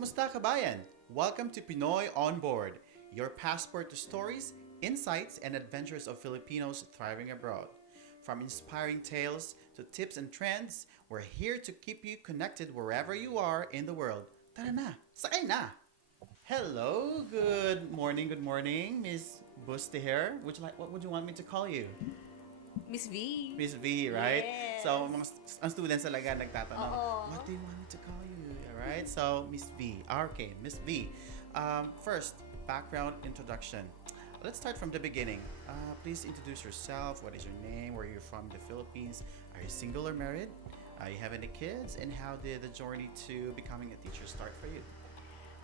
Kumusta kabayan? Welcome to Pinoy On Board, your passport to stories, insights, and adventures of Filipinos thriving abroad. From inspiring tales to tips and trends, we're here to keep you connected wherever you are in the world. Tara na! Sakay na! Hello, good morning, Miss Buste here. What would you want me to call you? Miss V. Miss V, right? Yes. So, ang students talaga nagtatanong, Oo. what do you want me to call you? Alright? So, Miss V. Okay, Miss V. First, background introduction. Let's start from the beginning. Please introduce yourself. What is your name? Where you're from in the Philippines? Are you single or married? You have any kids? And how did the journey to becoming a teacher start for you?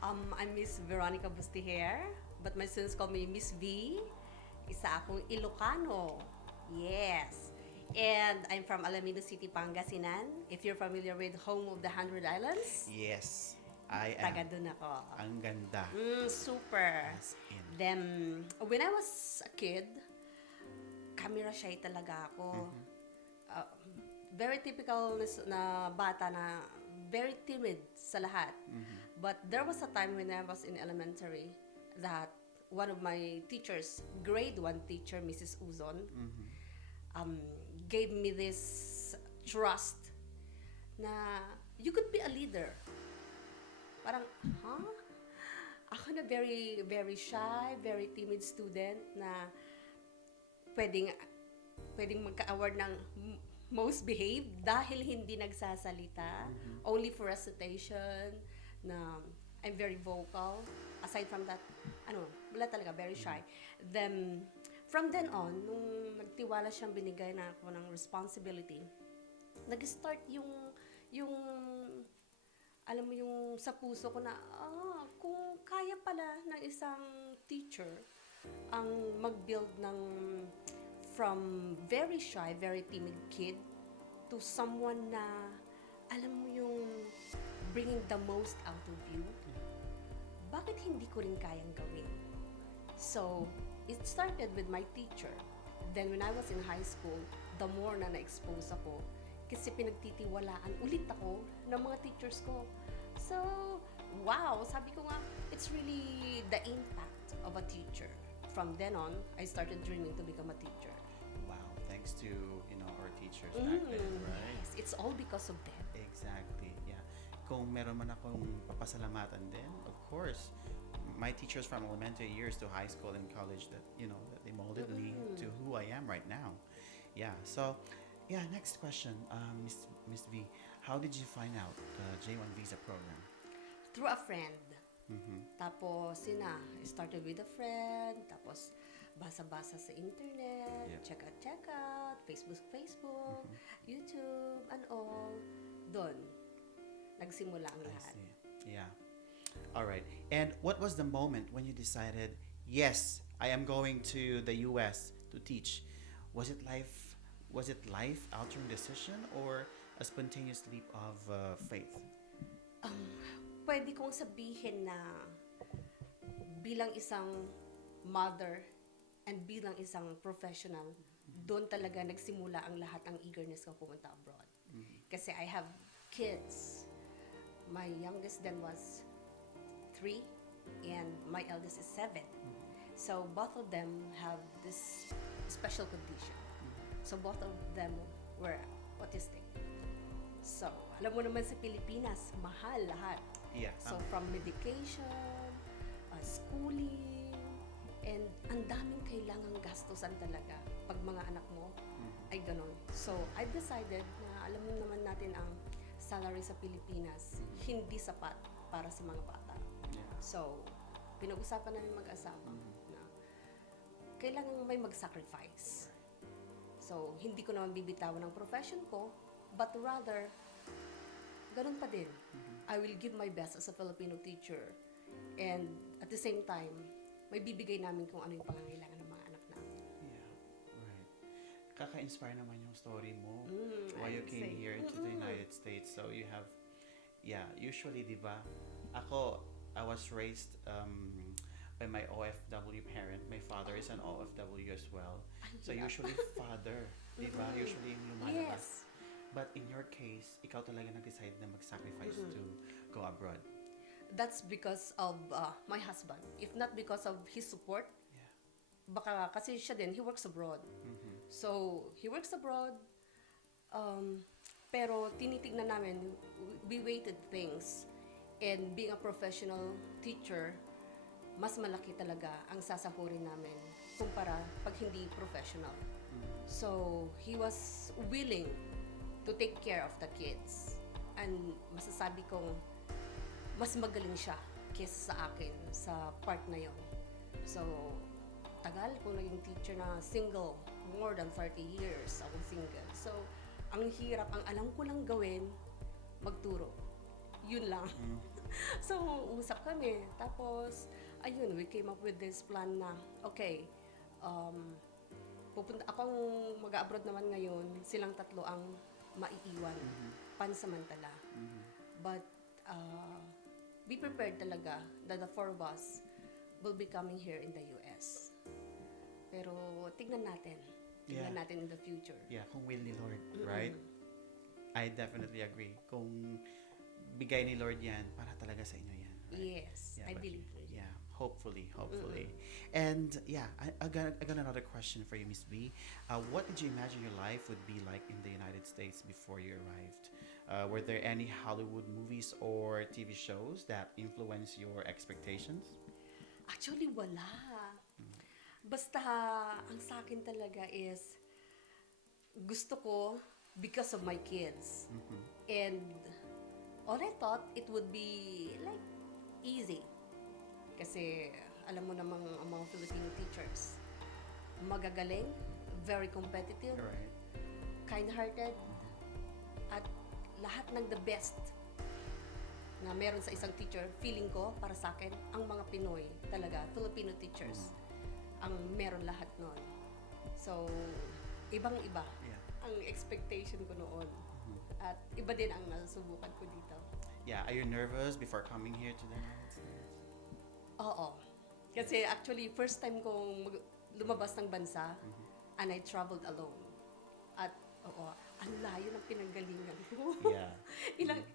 I'm Miss Veronica Bustiher, but my students call me Miss V. Isa akong Ilocano. Yes. And I'm from Alaminos City, Pangasinan. If you're familiar with Home of the Hundred Islands, Yes, I taga am. dun ako. Ang ganda. Super. As in. Then, when I was a kid, camera shy talaga ako. Uh, Very typical na bata na very timid sa lahat. But there was a time when I was in elementary that one of my teachers, grade 1 teacher, Mrs. Uzon, gave me this trust na you could be a leader. Parang, huh? Ako na very, very shy, very timid student na pwedeng, pwedeng magka-award ng most behaved dahil hindi nagsasalita. Only for recitation, na I'm very vocal. Aside from that, wala talaga, very shy. Then, from then on, nung nagtiwala siyang binigay na ako ng responsibility, nag-start yung, alam mo yung sa puso ko na, kung kaya pala ng isang teacher ang mag-build ng from very shy, very timid kid to someone na, alam mo yung bringing the most out of you, bakit hindi ko rin kayang gawin? So, it started with my teacher. Then when I was in high school, the more na na-expose ako, kasi pinagtitiwalaan ulit ako ng mga teachers ko. So, wow, sabi ko nga, it's really the impact of a teacher. From then on, I started dreaming to become a teacher. Wow, thanks to our teachers back then, right? Yes, it's all because of them. Exactly, yeah. Kung meron man akong papasalamatan din, of course, my teachers from elementary years to high school and college that that they molded me to who I am right now. Yeah. So, yeah. Next question, Miss V, how did you find out the J1 visa program? Through a friend. Mm-hmm. Tapos, I started with a friend. Tapos, basa-basa sa internet. Yep. Check out. Facebook, YouTube, and all. Doon, nagsimula ang I lahat. see. Yeah. All right. And what was the moment when you decided, yes, I am going to the US to teach? Was it life-altering decision or a spontaneous leap of faith? Pwede kong sabihin na bilang isang mother and bilang isang professional, doon talaga nagsimula ang lahat ng eagerness ko pumunta abroad. Kasi I have kids. My youngest then was 3 and my eldest is 7. So both of them have this special condition. So both of them were autistic. So, alam mo naman sa Pilipinas, mahal lahat. Yeah. So from medication, schooling, and ang daming kailangang gastusan talaga pag mga anak mo ay ganon. So I've decided na alam mo naman natin ang salary sa Pilipinas hindi sapat para sa mga bata. Yeah. So pinag-usapan namin mag-asawa na kailangan may mag-sacrifice. So hindi ko naman bibitawan ng profession ko, but rather ganun pa din. I will give my best as a Filipino teacher. And at the same time, may bibigay namin kung ano yung pangangailangan ng mga anak namin. Yeah, right. Kaka-inspire naman yung story mo. Why I you would came say. here to the United States. So you have, usually, di ba? Ako, I was raised by my OFW parent. My father is an OFW as well. So Yeah. usually father, di ba? Usually yung lumalabas. Yes. But in your case, ikaw talaga nag-decide na mag-sacrifice to go abroad. that's because of my husband. If not because of his support, Yeah. baka kasi siya din, he works abroad. So, he works abroad, pero tinitignan namin, we weighted things. And being a professional teacher, mas malaki talaga ang sasahurin namin kumpara pag hindi professional. So, he was willing to take care of the kids. And masasabi kong mas magaling siya kaysa sa akin sa part na yon. So, tagal kong naging teacher na single. More than 30 years akong single. So, ang hirap, ang alam ko lang gawin, magturo. Yun lang. So, usap kami. Tapos, ayun, we came up with this plan na, okay, pupunta akong mag-abroad naman ngayon, silang tatlo ang maiiwan, pansamantala. But, be prepared talaga that the four of us will be coming here in the US. Pero, tignan natin. Tignan Yeah. natin in the future. Yeah, kung will ni Lord, right? I definitely agree. Kung bigay ni Lord yan, para talaga sa inyo yan. Right? Yes, Yeah, I but- believe. Yeah, hopefully. And yeah, I got another question for you, Miss B. What did you imagine your life would be like in the United States before you arrived? Were there any Hollywood movies or TV shows that influence your expectations? Actually, wala. Basta, ang sa akin talaga is, gusto ko because of my kids. And all I thought, it would be like easy. Kasi alam mo namang ang mga Filipino teachers, magagaling, very competitive, Right. kind-hearted, at lahat ng the best na meron sa isang teacher, feeling ko, para sa akin, ang mga Pinoy talaga, Filipino teachers, ang meron lahat nun. So, ibang-iba Yeah. ang expectation ko noon. At iba din ang nasusubukan ko dito. Yeah. Are you nervous before coming here to the United States? Oo. Kasi actually, first time kong lumabas ng bansa, and I traveled alone. At, oo, ang layo ng pinanggalingan ko. Yeah.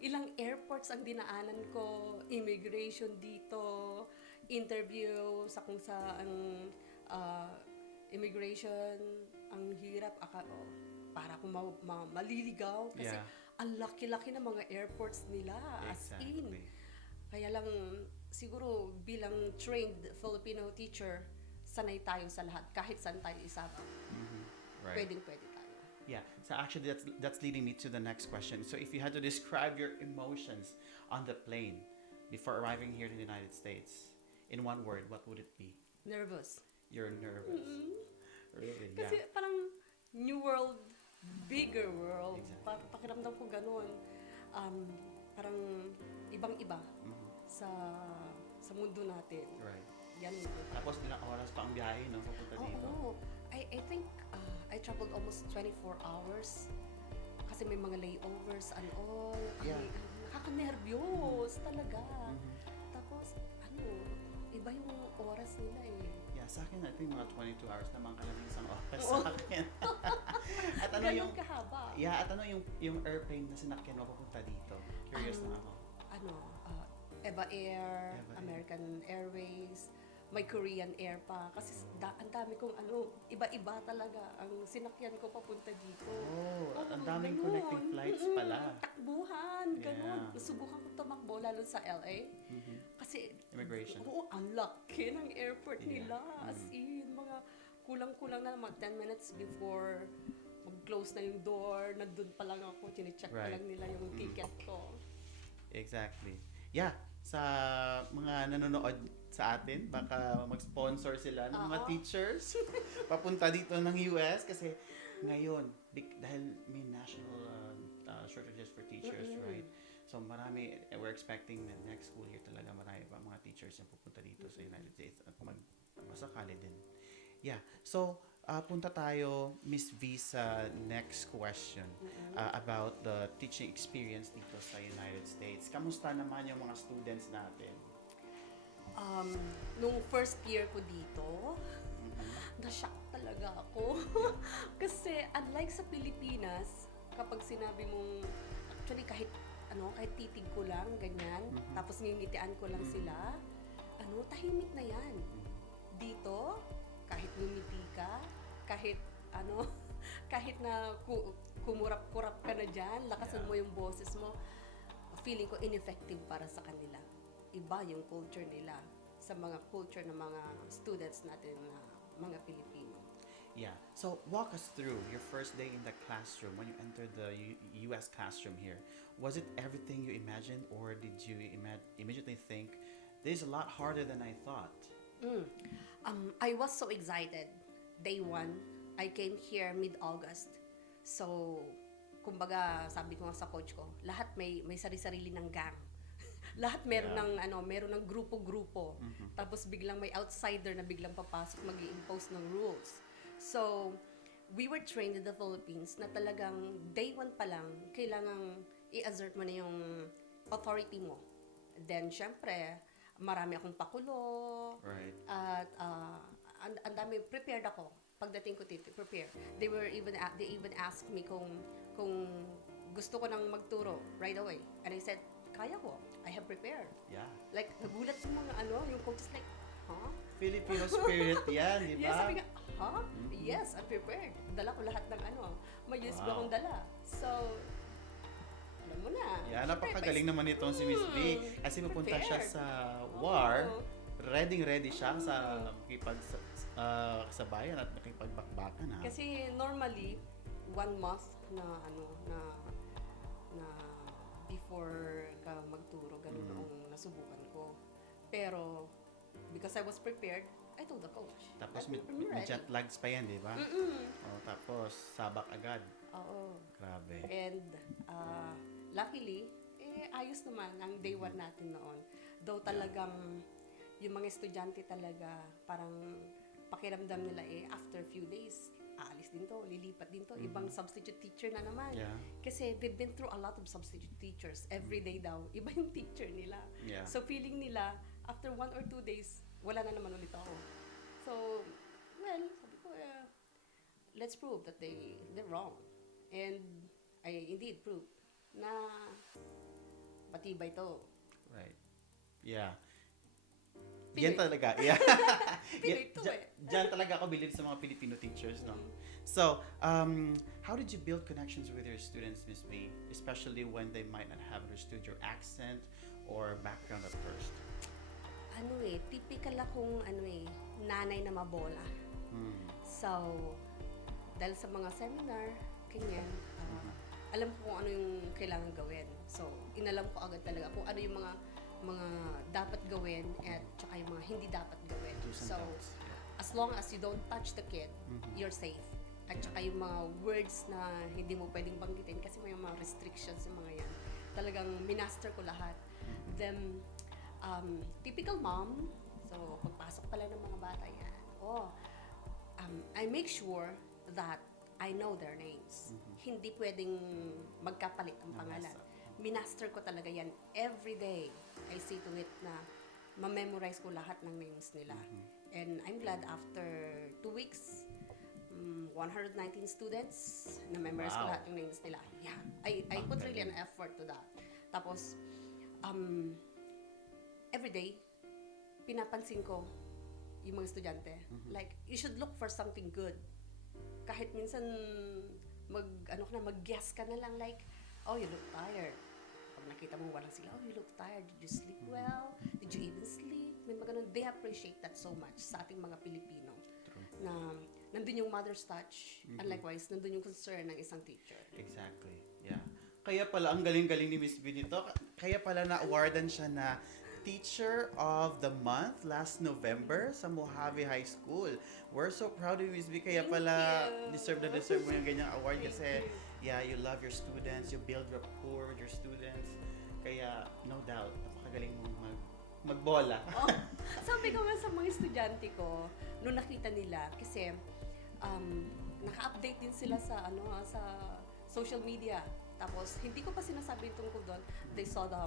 ilang airports ang dinaanan ko, immigration dito, interview sa kung saan immigration, ang hirap, para akong maliligaw kasi Yeah. ang laki-laki ng mga airports nila, as in. Exactly. Kaya lang, siguro bilang trained Filipino teacher, sanay tayo sa lahat, kahit saan tayo isama. Right. Pwedeng-pwede tayo. Yeah. So actually, that's leading me to the next question. So if you had to describe your emotions on the plane before arriving here in the United States in one word, what would it be? Nervous. You're nervous. Really? Kasi Yeah. parang new world, bigger world. Exactly. Pakiramdam ko ganun. Parang ibang-iba sa mundo natin. Right. Yan. Tapos ilang oras pa ang biyahe, no? Papunta dito. Oo. I think I traveled almost 24 hours. Kasi may mga layovers and all. Yeah. Nakaka-nervyos talaga. Tapos, iba yung oras nila eh. Yeah, sa akin, I think mga 22 hours naman kalabing isang oras Oo. sa akin. At ano Ganun yung, kahaba. yeah, at ano yung airplane na sinakyan mo papunta dito? Curious na ako. Eva Air, Eva Air. American Airways, may Korean Air pa. Kasi ang dami kong iba-iba talaga ang sinakyan ko papunta dito. Oh, Oo, ang daming ganun. connecting flights pala. Takbuhan, ganun. Yeah. Nasubukan ko tumakbo, lalo sa LA. Kasi, Immigration. oo, ang laki ng airport Yeah. nila. As in, mga kulang-kulang na mga 10 minutes before mag-close na yung door, nandun pa lang ako, chinecheck pa Right. lang nila yung ticket ko. Exactly. Yeah, sa mga nanonood sa atin, baka mag-sponsor sila ng mga Oo. teachers papunta dito ng US kasi ngayon, dahil may national shortages for teachers, right? So marami, we're expecting na next school year talaga marami pa mga teachers yung pupunta dito sa United States at masakali din. Yeah, so punta tayo, Miss V, sa next question about the teaching experience dito sa United States. Kamusta naman yung mga students natin? Nung first year ko dito, na-shock talaga ako. Kasi unlike sa Pilipinas, kapag sinabi mong, actually kahit kahit titig ko lang, ganyan, tapos ngingitian ko lang sila, tahimik na yan. Dito, kahit ngumiti ka, kahit kahit na kumurap-kurap ka na dyan, lakasan mo yung boses mo, feeling ko ineffective para sa kanila. Iba yung culture nila sa mga culture ng mga students natin na mga Pilipino. Yeah. So walk us through your first day in the classroom when you entered the U.S. classroom here. Was it everything you imagined, or did you immediately think this is a lot harder than I thought? I was so excited. Day one, I came here mid-August. So, kumbaga, sabi ko nga sa coach ko, lahat may sari-sarili ng gang. Lahat meron ng grupo-grupo. Tapos biglang may outsider na biglang papasok, mag-i-impose ng rules. So, we were trained in the Philippines na talagang day one pa lang, kailangang i-assert mo na yung authority mo. Then, syempre, marami akong pakulo. Right. At ang dami, prepared ako. Pagdating ko dito, prepare. They even asked me kung gusto ko nang magturo right away. And I said, kaya ko. I have prepared. Yeah. Like, nagulat yung mga yung coaches like, huh? Filipino spirit yan, di ba? Yes, sabi nga, huh? Yes, I'm prepared. Dala ko lahat ng may USB akong dala. So, alam mo na. Yeah, napakagaling naman itong si Miss B. Kasi pupunta siya Prepared. sa war, ready siya sa makipagsabayan at makipagbakbakan. Ha? Kasi normally, 1 month na before ka magturo, ganun ang nasubukan ko. Pero, because I was prepared, I told the coach. Tapos I'm may ready. jet lags pa yan, di ba? Oh, tapos sabak agad. Oo. Grabe. And, luckily, ayos naman ang day one natin noon. Though talagang, yung mga estudyante talaga, parang pakiramdam nila after few days, aalis din to, lilipat din to, ibang substitute teacher na naman. Yeah. Kasi they've been through a lot of substitute teachers. Every day daw, iba yung teacher nila. Yeah. So feeling nila, after 1 or 2 days, wala na naman ulit ako. So, well, sabi ko, let's prove that they're wrong. And I indeed proved na matibay to. Right. Yeah. Pinoy. Yan talaga. Yeah. Pinoy to Diyan talaga ako believe sa mga Filipino teachers, no? So, how did you build connections with your students, Miss B? Especially when they might not have understood your accent or background at first. Typical akong nanay na mabola. So, dahil sa mga seminar, ganyan, alam ko kung ano yung kailangan gawin. So, inalam ko agad talaga kung ano yung mga dapat gawin at saka yung mga hindi dapat gawin. Do's and So, don'ts. as long as you don't touch the kid, you're safe. At saka yung mga words na hindi mo pwedeng banggitin kasi may mga restrictions yung mga yan. Talagang minaster ko lahat. Then, typical mom, so pagpasok pala ng mga bata yan, I make sure that I know their names. Hindi pwedeng magkapalit ang pangalan. Minaster ko talaga yan every day. I see to it na ma-memorize ko lahat ng names nila. And I'm glad after 2 weeks, 119 students, na-memorize ko Wow. lahat yung names nila. Yeah, I put really an effort to that. Tapos, every day, pinapansin ko yung mga estudyante. Like, you should look for something good. Kahit minsan, mag-guess ka na lang like, oh, you look tired. Pag nakita mo walang sila, oh, you look tired. Did you sleep well? Did you even sleep? May mga ganun. They appreciate that so much sa ating mga Pilipino. True. Na nandun yung mother's touch. And likewise, nandun yung concern ng isang teacher. Exactly. Yeah. Kaya pala, ang galing-galing ni Miss B nito. Kaya pala na-awardan siya na Teacher of the Month last November sa Mojave High School. We're so proud of you, Miss B. Kaya Thank pala, you. deserve mo yung ganyang award Thank kasi, you. yeah, you love your students, you build rapport with your students. Kaya, no doubt, napakagaling mong magbola. Sabi ko nga sa mga estudyante ko, nung nakita nila, kasi naka-update din sila sa sa social media. Tapos, hindi ko pa sinasabi yung tungkol doon. They saw the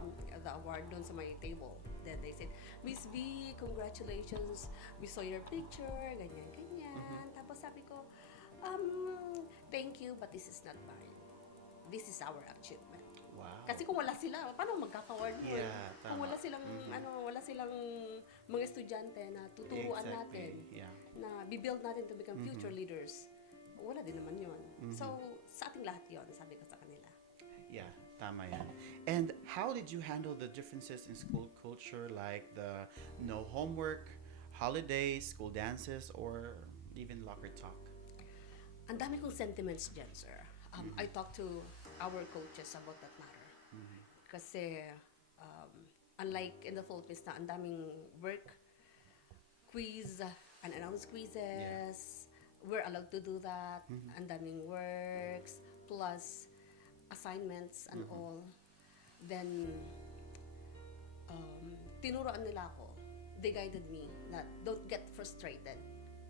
award doon sa my table. Then they said, Miss B, congratulations. We saw your picture, ganyan. Tapos sabi ko, thank you, but this is not mine. This is our achievement. Wow. Wow. Kasi kung wala sila, paano magkaka-award yun? Yeah, Kung tama. wala silang wala silang mga estudyante na tuturuan natin, Exactly. Yeah. na bibuild natin to become future leaders, wala din naman yun. So, sa ating lahat yun, sabi ko sa kanila. Yeah, tama yan. And how did you handle the differences in school culture, like the no homework, holidays, school dances, or even locker talk? Ang dami kong sentiments dyan, sir. I talked to our coaches about that matter. Kasi, unlike in the Philippines na ang daming work, quiz, unannounced quizzes, we're allowed to do that. Ang daming works, plus assignments and all. Then, tinuruan nila ako. They guided me that don't get frustrated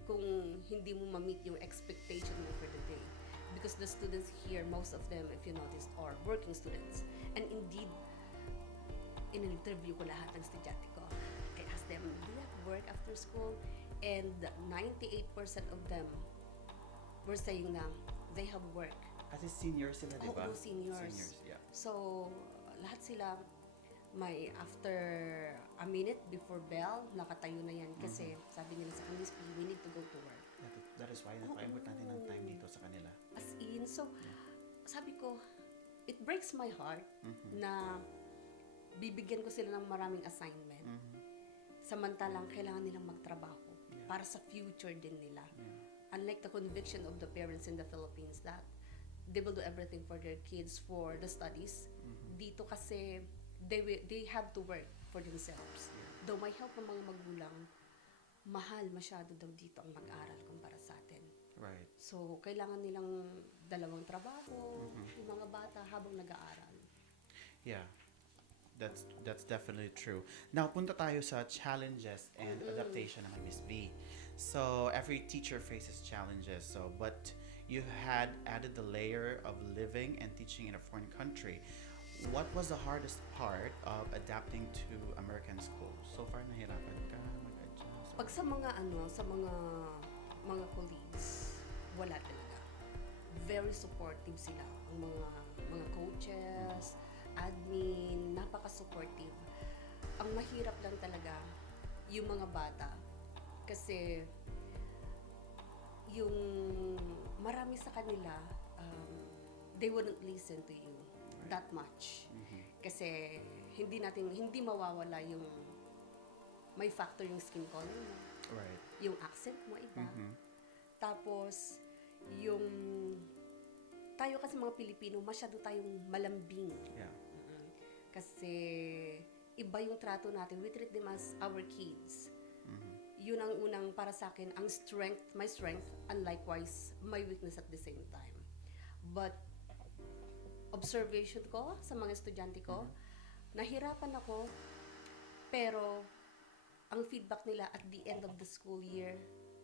kung hindi mo ma-meet yung expectation mo for the day. Because the students here, most of them, if you noticed, are working students. And indeed, in an interview ko lahat ng estudyante ko, I asked them, do you have work after school? And 98% of them were saying na they have work. Kasi seniors sila, di ba? Oo, seniors. Seniors, yeah. So, lahat sila may after a minute before bell, nakatayo na yan. Kasi sabi nila sa Miss P, we need to go to work. That is why napaka-import natin ng time dito sa kanila. As in, so, sabi ko, it breaks my heart na bibigyan ko sila ng maraming assignment. Samantalang kailangan nilang magtrabaho para sa future din nila. Unlike the conviction of the parents in the Philippines that they will do everything for their kids for the studies. Dito kasi they have to work for themselves. Though may help ng mga magulang, mahal masyado daw dito ang mag-aral kumpara sa atin. Right. So, kailangan nilang dalawang trabaho, yung mga bata habang nag-aaral. Yeah. That's definitely true. Now, punta tayo sa challenges and adaptation naman, Miss B. So, every teacher faces challenges. So, but you had added the layer of living and teaching in a foreign country. What was the hardest part of adapting to American school? So far, nahirapan ka mag-adjust? Pag sa mga colleagues, wala talaga. Very supportive sila. Ang mga coaches, admin, napaka-supportive. Ang mahirap lang talaga yung mga bata kasi yung marami sa kanila they wouldn't listen to you that much. Kasi hindi mawawala yung may factor yung skin color mo. Right. Yung accent mo iba. Tapos yung tayo kasi mga Pilipino, masyado tayong malambing. Yeah. Kasi iba yung trato natin. We treat them as our kids. Yun ang unang para sa akin, ang strength, my strength, and likewise, my weakness at the same time. But, observation ko sa mga estudyante ko, nahirapan ako, pero, ang feedback nila at the end of the school year,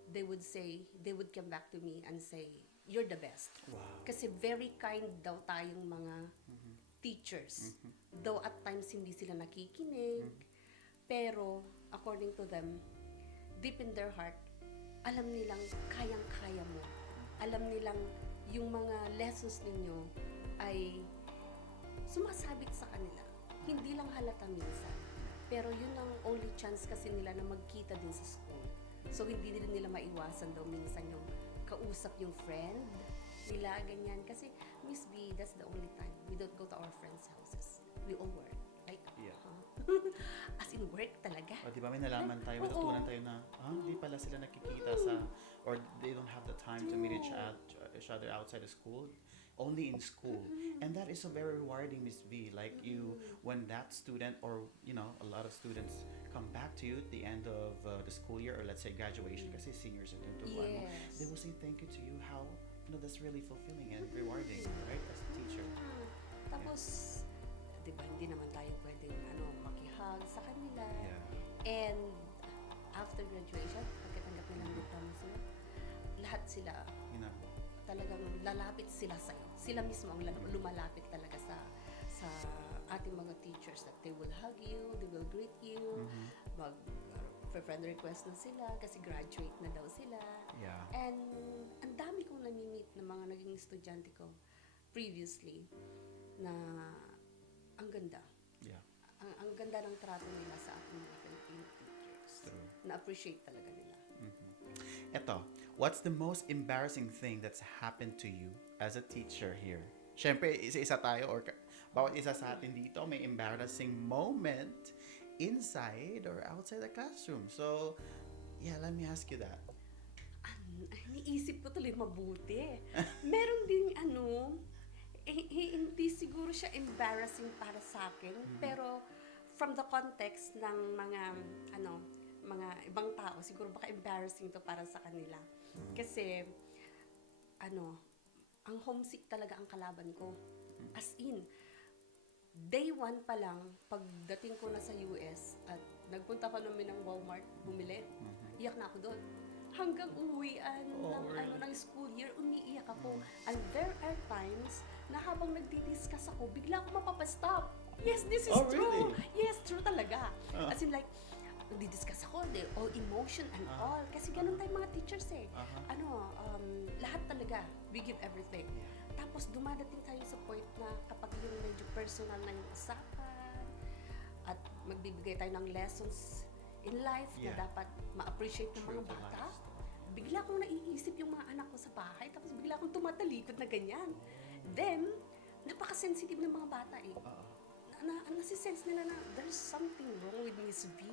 they would come back to me and say, you're the best. Wow. Kasi very kind daw tayong mga teachers. Though at times hindi sila nakikinig, pero according to them, deep in their heart, alam nilang kayang-kaya mo. Alam nilang yung mga lessons ninyo ay sumasabit sa kanila. Hindi lang halata minsan. Pero yun ang only chance kasi nila na magkita din sa school. So hindi din nila maiwasan daw minsan yung kausap yung friend nila, ganyan. Kasi, Miss B, that's the only time we don't go to our friends' houses. We all work. Like, Yeah. as in work talaga. O, di ba may nalaman tayo, may natutunan tayo na, hindi pala sila nakikita sa, or they don't have the time to meet each other outside of school, only in school. And that is so very rewarding, Miss B. Like you, when that student, or, a lot of students come back to you at the end of the school year, or let's say graduation, kasi seniors yung tuturuan mo, Yes. they will say thank you to you, how, that's really fulfilling and rewarding, right, as a teacher. Tapos, di ba, hindi naman tayo pwedeng makihag sa kanila. Yeah. And after graduation, pagkatanggap nila ng diploma sila, lahat sila talagang lalapit sila sa'yo. Sila mismo ang lumalapit talaga sa ating mga teachers that they will hug you, they will greet you, friend request na sila kasi graduate na daw sila. Yeah. And ang dami kong nami-meet na mga naging estudyante ko previously na ang ganda. Yeah. Ang ganda ng trato nila sa ating mga Filipino teachers. True. Na-appreciate talaga nila. Eto, what's the most embarrassing thing that's happened to you as a teacher here? Siyempre, isa-isa tayo or bawat isa sa atin dito may embarrassing moment inside or outside the classroom. So, yeah, let me ask you that. Niisip ko tuloy mabuti. Meron ding hindi siguro siya embarrassing para sa akin, pero from the context ng mga ibang tao, siguro baka embarrassing to para sa kanila. Kasi, ang homesick talaga ang kalaban ko. As in, day 1 pa lang, pagdating ko na sa US, at nagpunta pa namin ng Walmart, bumili, iyak na ako doon. Hanggang uwian ng school year, umiiyak ako. And there are times na habang nagdi-discuss ako, bigla ako mapapastop. Yes, this is true. Really? Yes, true talaga. As in like, nagdi-discuss ako, all emotion and all. Kasi ganun tayo mga teachers eh. Lahat talaga, we give everything. Tapos dumadating tayo sa point na kapag yung medyo personal na yung usapan, at magbibigay tayo ng lessons in life na dapat ma-appreciate ng mga bata, bigla akong naiisip yung mga anak ko sa bahay, tapos bigla akong tumatalikod na ganyan. Then, napaka-sensitive ng mga bata eh. Nasisense nila na there's something wrong with Miss V.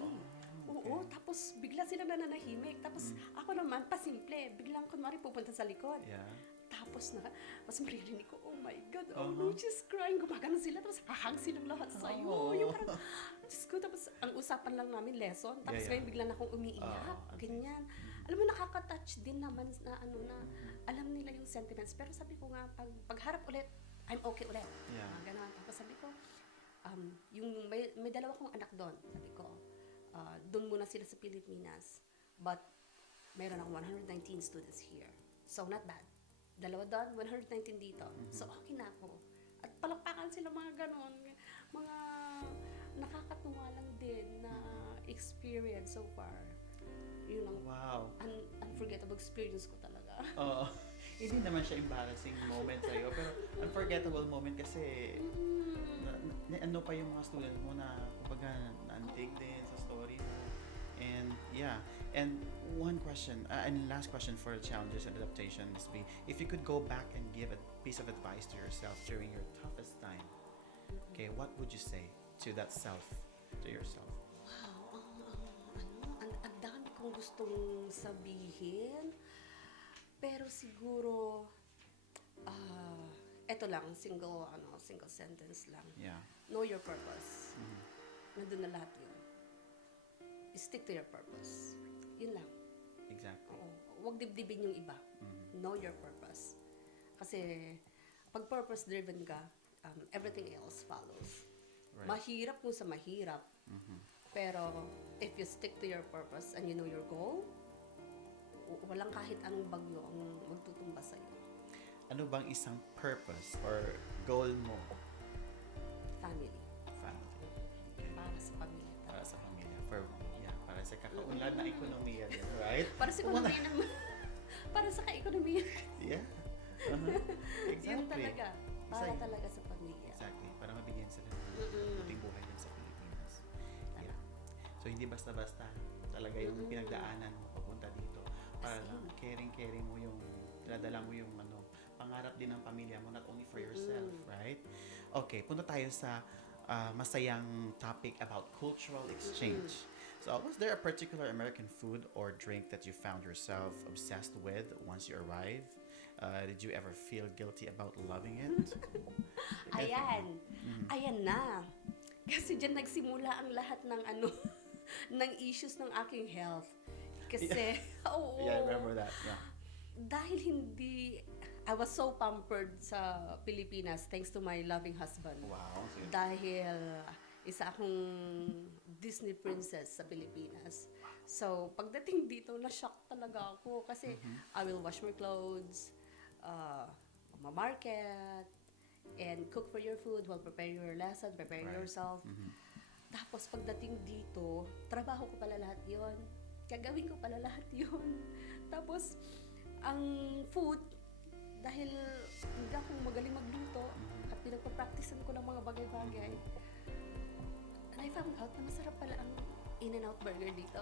Oo, tapos bigla sila nananahimik. Tapos ako naman, pasimple, biglang kunwari pupunta sa likod. Yeah. Tapos mas maririnig ko, oh my God, oh no, she's crying. Gumagano sila, tapos hahang silang lahat sa'yo. Yung parang, Diyos ko, tapos ang usapan lang namin lesson, tapos ngayon bigla na akong umiiyak. Ganyan. Alam mo, nakaka-touch din naman na alam nila yung sentiments. Pero sabi ko nga, pagharap ulit, I'm okay ulit. Yeah. Ganon. Tapos sabi ko, yung may dalawa kong anak doon. Sabi ko, doon muna sila sa Pilipinas. But, meron akong 119 students here. So, not bad. Dalawa doon, 119 dito. So, okay na ako. At palakpakan sila mga ganon. Mga nakakatuwa lang din na experience so far. Yun ang unforgettable experience ko talaga. Hindi naman siya embarrassing moment sa'yo, pero unforgettable moment kasi ano pa yung mga student mo na kumbaga naantig din sa story mo. And yeah, and one question, and last question for the challenges and adaptation is if you could go back and give a piece of advice to yourself during your toughest time, okay, what would you say to that self, to yourself? Wow, ang dami kong gustong sabihin. Pero siguro, eto lang, single sentence lang. Yeah. Know your purpose. Nandun na lahat yun. Stick to your purpose. Yun lang. Exactly. Oo. Huwag dibdibin yung iba. Know your purpose. Kasi, pag purpose-driven ka, everything else follows. Right. Mahirap kung sa mahirap. Pero, if you stick to your purpose and you know your goal, walang kahit anong bagyo ang magtutumba sa'yo. Ano bang isang purpose or goal mo? Family. Family. Okay. Para sa pamilya. Para sa pamilya. Para sa kakaunlad na ekonomiya din, right? Para sa ekonomiya ng... para sa ka-ekonomiya. Yeah. Exactly. Yun talaga. Para talaga sa pamilya. Exactly. Para mabigyan sila ng buting buhay din sa Pilipinas. Yeah. So, hindi basta-basta talaga yung pinagdaanan mo papunta dito. Para lang, caring mo yung, dinadala mo yung pangarap din ng pamilya mo, not only for yourself, right? Okay, punta tayo sa masayang topic about cultural exchange. So, was there a particular American food or drink that you found yourself obsessed with once you arrived? Did you ever feel guilty about loving it? Ayan na. Kasi dyan nagsimula ang lahat ng ng issues ng aking health. Kasi, oo. Yeah, I remember that. Yeah. Dahil I was so pampered sa Pilipinas thanks to my loving husband. Wow. Dahil isa akong Disney princess sa Pilipinas. So, pagdating dito, na-shock talaga ako kasi I will wash my clothes, ma-market, and cook for your food while prepare your lesson, prepare yourself. Tapos pagdating dito, trabaho ko pala lahat yon. Gagawin ko pala lahat yon. Tapos, ang food, dahil hindi ako magaling magluto at pinagpa-practicean ko ng mga bagay-bagay. And I found out na masarap pala ang In-N-Out Burger dito.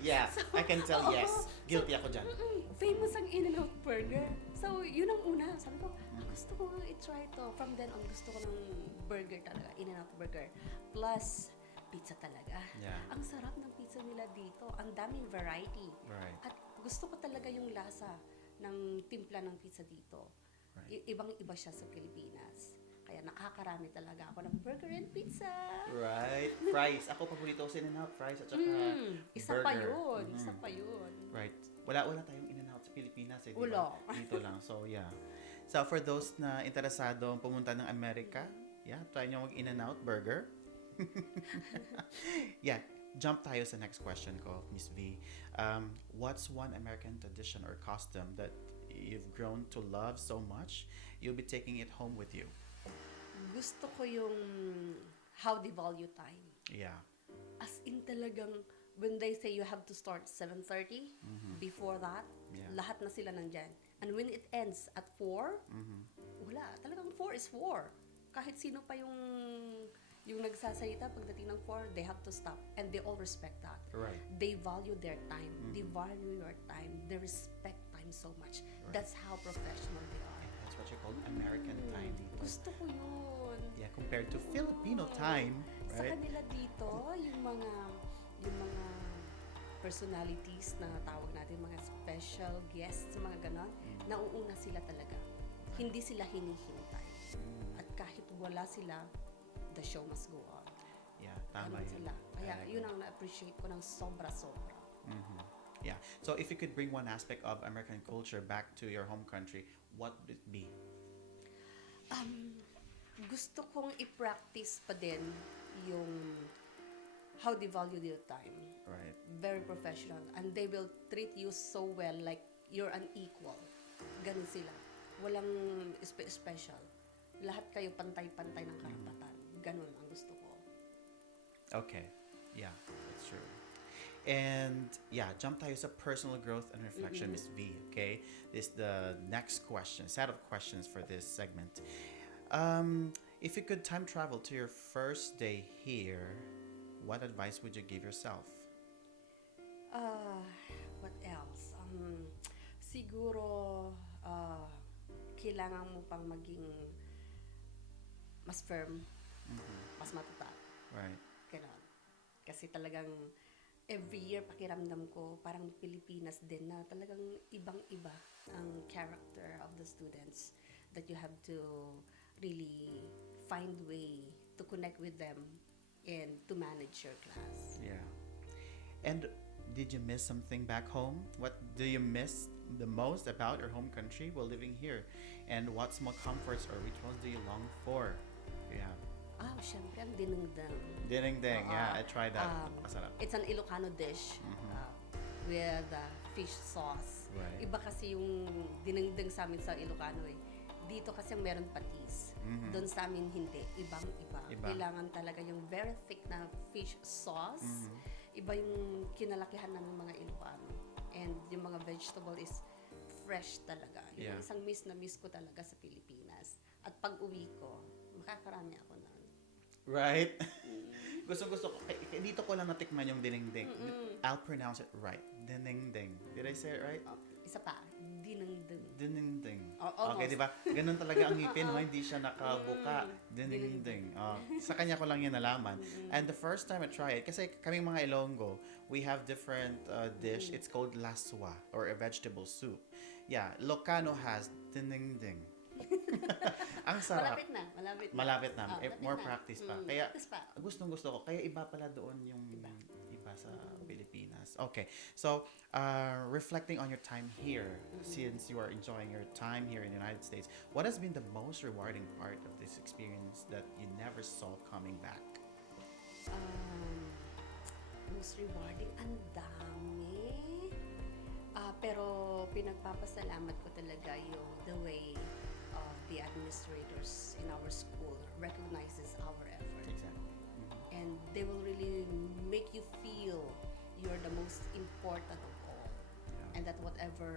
Yeah, I can tell Oo. yes. Guilty ako dyan. Famous ang In-N-Out Burger. So, yun ang una. Sabi ko, gusto ko nga i-try to. From then on, gusto ko ng burger talaga. In-N-Out Burger. Plus, pizza talaga. Yeah. Ang sarap ng pizza nila dito. Ang daming variety. Right. At gusto ko talaga yung lasa ng timpla ng pizza dito. Right. Ibang-iba siya sa Pilipinas. Kaya nakakarami talaga ako ng burger and pizza. Right. Fries. Ako paborito ko In-N-Out fries at saka Isa burger. pa yun. Mhm. Isa pa yun. Right. Wala tayong In-N-Out sa Pilipinas eh. di ba? Wala. Dito lang. So, yeah. So, for those na interesado pumunta ng Amerika, yeah, try nyo mag In-N-Out burger. Yeah. Jump tayo sa next question ko, Miss V. What's one American tradition or custom that you've grown to love so much, you'll be taking it home with you? Gusto ko yung how they value time. Yeah. As in talagang, when they say you have to start 7:30, before that, Yeah. lahat na sila nandyan. And when it ends at 4, wala. Talagang 4 is 4. Kahit sino pa yung nagsasalita pagdating ng 4, they have to stop. And they all respect that. Right. They value their time. They value your time. They respect time so much. Right. That's how professional they are. That's what you call American time dito. Gusto ko yun. Yeah, compared to Filipino time, Sa right? kanila dito, yung mga personalities na tawag natin, mga special guests, mga ganon, nauuna sila talaga. Hindi sila hinihintay. At kahit wala sila, the show must go on. Yeah, tama Ganon yun. sila. Kaya I like yun that. ang na-appreciate ko ng sobra-sobra. Yeah. So if you could bring one aspect of American culture back to your home country, what would it be? Gusto kong i-practice pa din yung how they value their time. Right. Very professional. And they will treat you so well like you're an equal. Ganun sila. Walang special. Lahat kayo pantay-pantay ng karapatan. Ganun ang gusto ko. Okay. Yeah, that's true. And yeah, jump tayo sa personal growth and reflection, Miss V. Okay, this is the next question, set of questions for this segment. If you could time travel to your first day here, what advice would you give yourself? What else? Siguro, kailangan mo pang maging mas firm, mas matatag. Right. Ganon. Kasi talagang every year pakiramdam ko parang Pilipinas din na talagang ibang-iba ang character of the students that you have to really find way to connect with them and to manage your class. Yeah. And did you miss something back home? What do you miss the most about your home country while living here? And what small comforts or rituals do you long for? Yeah. Syempre ang dinengdeng. Dinengdeng, yeah, I tried that. Masarap. It's an Ilocano dish with fish sauce. Right. Iba kasi yung dinengdeng sa amin sa Ilocano eh. Dito kasi meron patis. Doon sa amin hindi. Ibang-iba. Iba. Kailangan talaga yung very thick na fish sauce. Iba yung kinalakihan ng mga Ilocano. And yung mga vegetable is fresh talaga. Yung Yeah. isang miss na miss ko talaga sa Pilipinas. At pag uwi ko, makakarami ako nun. Right? Gusto ko. Dito ko lang natikman yung dinengdeng. I'll pronounce it right. Dinengdeng. Did I say it right? Isa pa, dinengdeng. Dinengdeng. Almost. Okay, di ba? Ganun talaga ang ngipin, ho? Hindi siya nakabuka. Dinengdeng. Sa kanya ko lang yan nalaman. And the first time I tried, kasi kaming mga Ilonggo, we have different dish. It's called laswa, or a vegetable soup. Yeah, Ilocano has dinengdeng. Ang sarap. Malapit na. Malapit na. Malapit More na. practice pa. Kaya, Practice pa. gustong-gusto ko. Kaya iba pala doon yung iba sa Pilipinas. Okay. So, reflecting on your time here, since you are enjoying your time here in the United States, what has been the most rewarding part of this experience that you never saw coming back? Most rewarding, ang dami. Pero pinagpapasalamat ko talaga yung the way the administrators in our school recognizes our effort. Exactly. And they will really make you feel you're the most important of all. Yeah. And that whatever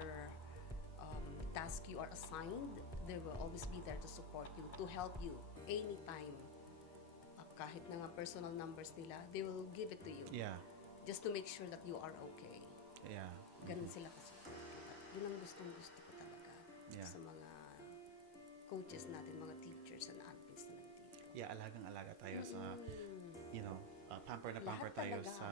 task you are assigned, they will always be there to support you, to help you anytime. Kahit na nga personal numbers nila, they will give it to you. Yeah. Just to make sure that you are okay. Yeah. Ganun sila kasi. Yun ang gustong-gusto ko talaga Yeah. sa mga coaches natin, mga teachers and admins na nandito. Yeah, alagang-alaga tayo sa, you know, pamper na pamper Lahat tayo talaga. sa,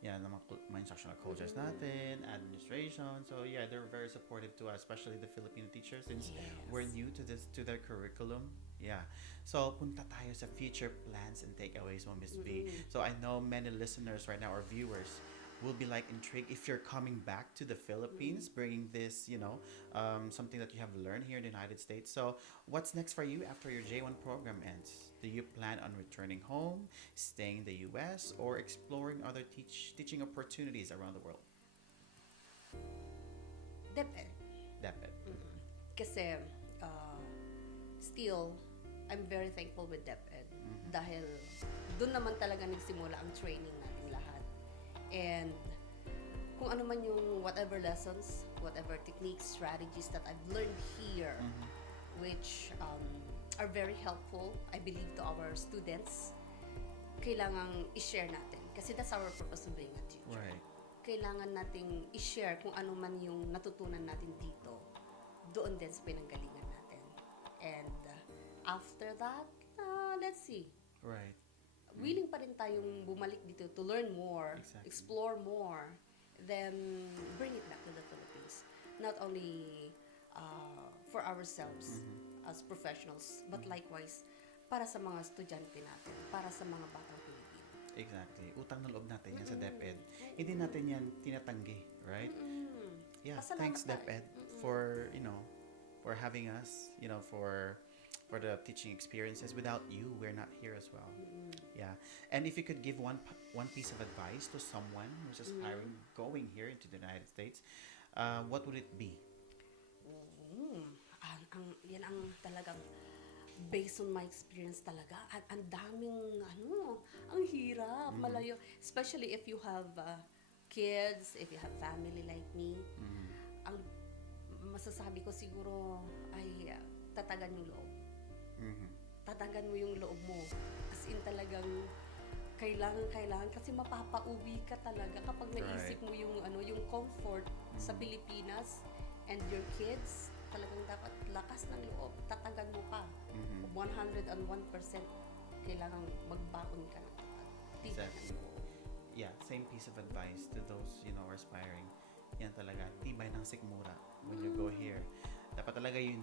yeah, ng mga instructional coaches natin, administration. So, yeah, they're very supportive to us, especially the Filipino teachers, since Yes. we're new to their curriculum. Yeah. So, punta tayo sa future plans and takeaways mo, Miss B. So, I know many listeners right now, or viewers, will be like intrigued if you're coming back to the Philippines, bringing this, you know, something that you have learned here in the United States. So, what's next for you after your J1 program ends? Do you plan on returning home, staying in the US, or exploring other teaching opportunities around the world? Depende. Depende. Kasi, still, I'm very thankful with DepEd. Dahil doon naman talaga nagsimula ang training natin lahat. And kung ano man yung whatever lessons, whatever techniques, strategies that I've learned here, which are very helpful, I believe, to our students, kailangang i-share natin. Kasi that's our purpose of being a teacher. Right. Kailangan nating i-share kung ano man yung natutunan natin dito, doon din sa pinanggalingan natin. And after that, let's see. Right. Willing pa rin tayong bumalik dito to learn more, Exactly. explore more, then bring it back to the Philippines. Not only for ourselves as professionals, but likewise para sa mga estudyante natin, para sa mga batang Pilipino. Exactly. Utang na loob natin yan sa DepEd. Hindi natin yan tinatanggi, right? Yeah, Pasalamat thanks tayo. DepEd for, you know, for having us, you know, for the teaching experiences. Without you, we're not here as well. Yeah. And if you could give one piece of advice to someone who's aspiring going here into the United States, what would it be? Yan ang talagang based on my experience talaga. Ang daming, ang hirap, malayo. Especially if you have kids, if you have family like me. Ang masasabi ko siguro ay tatagan yung loob. Tatagan mo yung loob mo. As in talagang kailangan kasi mapapauwi ka talaga kapag naisip mo yung yung comfort sa Pilipinas and your kids, talagang dapat lakas ng loob, tatagan mo pa. 101% kailangan magbaon ka ng tibay Exactly. ng loob. Yeah, same piece of advice to those, you know, aspiring. Yan talaga, tibay ng sikmura when you go here. Dapat talaga you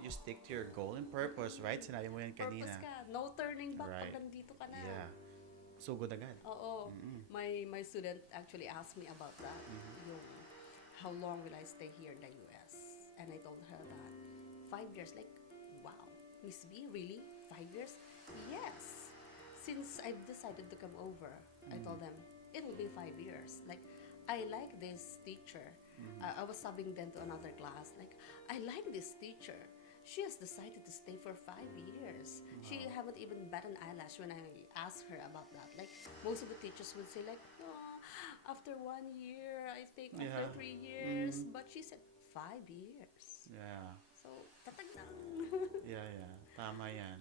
just stick to your goal and purpose, right? Sinabi mo yan kanina. Purpose ka, no turning back Right. pag nandito ka na. Yeah. Sugod agad. Oo. My student actually asked me about that. Yung, how long will I stay here in the US? And I told her that 5 years. Like, wow, Miss B, really? 5 years? Yes. Since I've decided to come over, I told them, it will be 5 years. Like, I like this teacher. I was subbing then to another class. Like, I like this teacher. She has decided to stay for 5 years. She haven't even bat an eyelash when I asked her about that. Like, most of the teachers would say like, oh, after 1 year, I think after 3 years. But she said 5 years. Yeah. So, tatag lang. Yeah. Tama yan.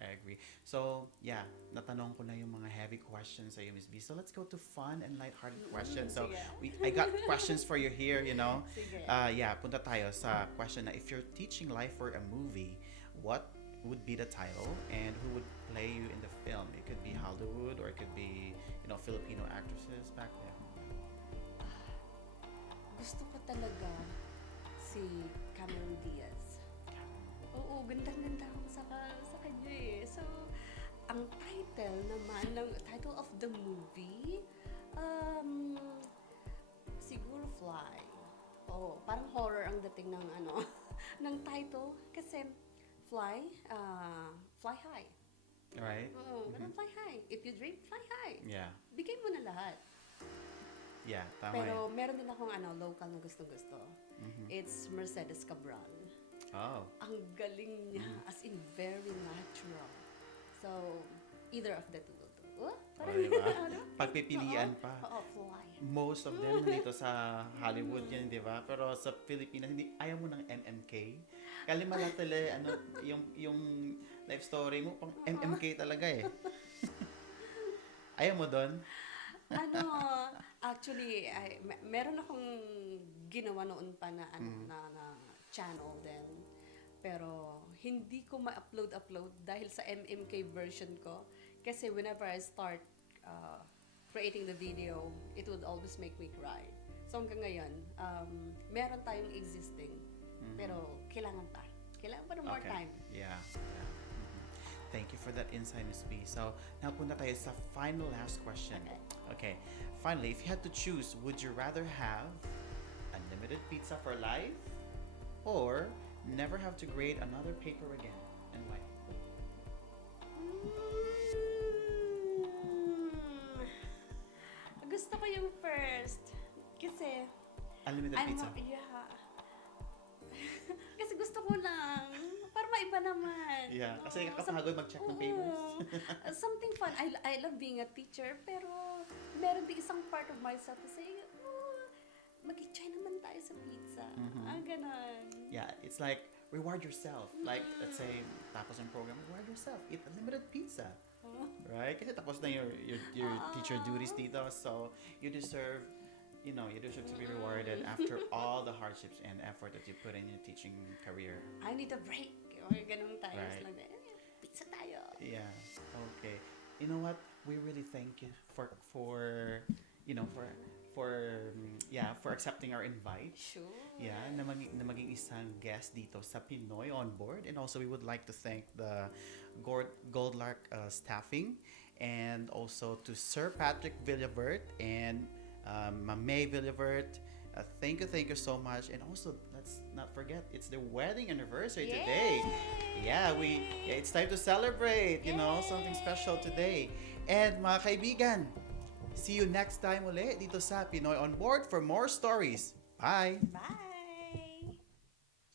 I agree. So, yeah, natanong ko na yung mga heavy questions sa iyo, Miss B. So, let's go to fun and lighthearted questions. So, Sige. I got questions for you here, you know. Sige. Yeah, punta tayo sa question na if you're teaching life for a movie, what would be the title and who would play you in the film? It could be Hollywood or it could be, you know, Filipino actresses back then. Gusto ko talaga si Cameron Diaz. Oo, gandang-ganda ako sa kanya eh. So, ang title of the movie, siguro Fly. Oo, parang horror ang dating ng ng title. Kasi Fly high. Right? Oo, ganun, fly high. If you dream, fly high. Yeah. Bigay mo na lahat. Yeah, tama Pero yan. meron din akong local na gustong-gusto. It's Mercedes Cabral. Oh. Ang galing niya, as in very natural. So, either of the two will do. oh, O, parang diba? ano? Pagpipilian Oo. pa. Oo, fly. Most of them nandito sa Hollywood yan, di ba? Pero sa Pilipinas, hindi, ayaw mo ng MMK. Kalima lang tala, ano, yung life story mo, pang MMK talaga eh. Ayaw mo doon? Ano, actually, meron akong ginawa noon pa na, na channel din. Pero, hindi ko ma-upload dahil sa MMK version ko. Kasi whenever I start creating the video, it would always make me cry. So, hanggang ngayon, meron tayong existing. Pero, kailangan pa. Kailangan pa ng more time. Yeah. Yeah. Thank you for that insight, Ms. B. So, napunta tayo sa final last question. Okay. Finally, if you had to choose, would you rather have unlimited pizza for life or never have to grade another paper again? And why? Gusto ko yung first. Kasi, Unlimited pizza. yeah. Kasi gusto ko lang. Para maiba naman. Yeah, No? kasi kakapagod mag-check ng papers. Something fun. I love being a teacher, pero meron din isang part of myself to say, mag-try naman tayo sa pizza. Ganon. Yeah, it's like reward yourself. Like, let's say, tapos ang program, reward yourself. Eat unlimited pizza. Right? Kasi tapos na your teacher duties dito. So, you deserve to be rewarded after all the hardships and effort that you put in your teaching career. I need a break. Or ganun tayo. Right. Lang, pizza tayo. Yeah. Okay. You know what? We really thank you for accepting our invite. Sure. Yeah, na maging isang guest dito sa Pinoy on Board. And also, we would like to thank the Goldlark staffing and also to Sir Patrick Villavert and Ma'am May Villavert. Thank you so much. And also, let's not forget, it's the wedding anniversary today. Yeah, it's time to celebrate, something special today. And mga kaibigan, see you next time uli dito sa Pinoy on Board for more stories. Bye! Bye!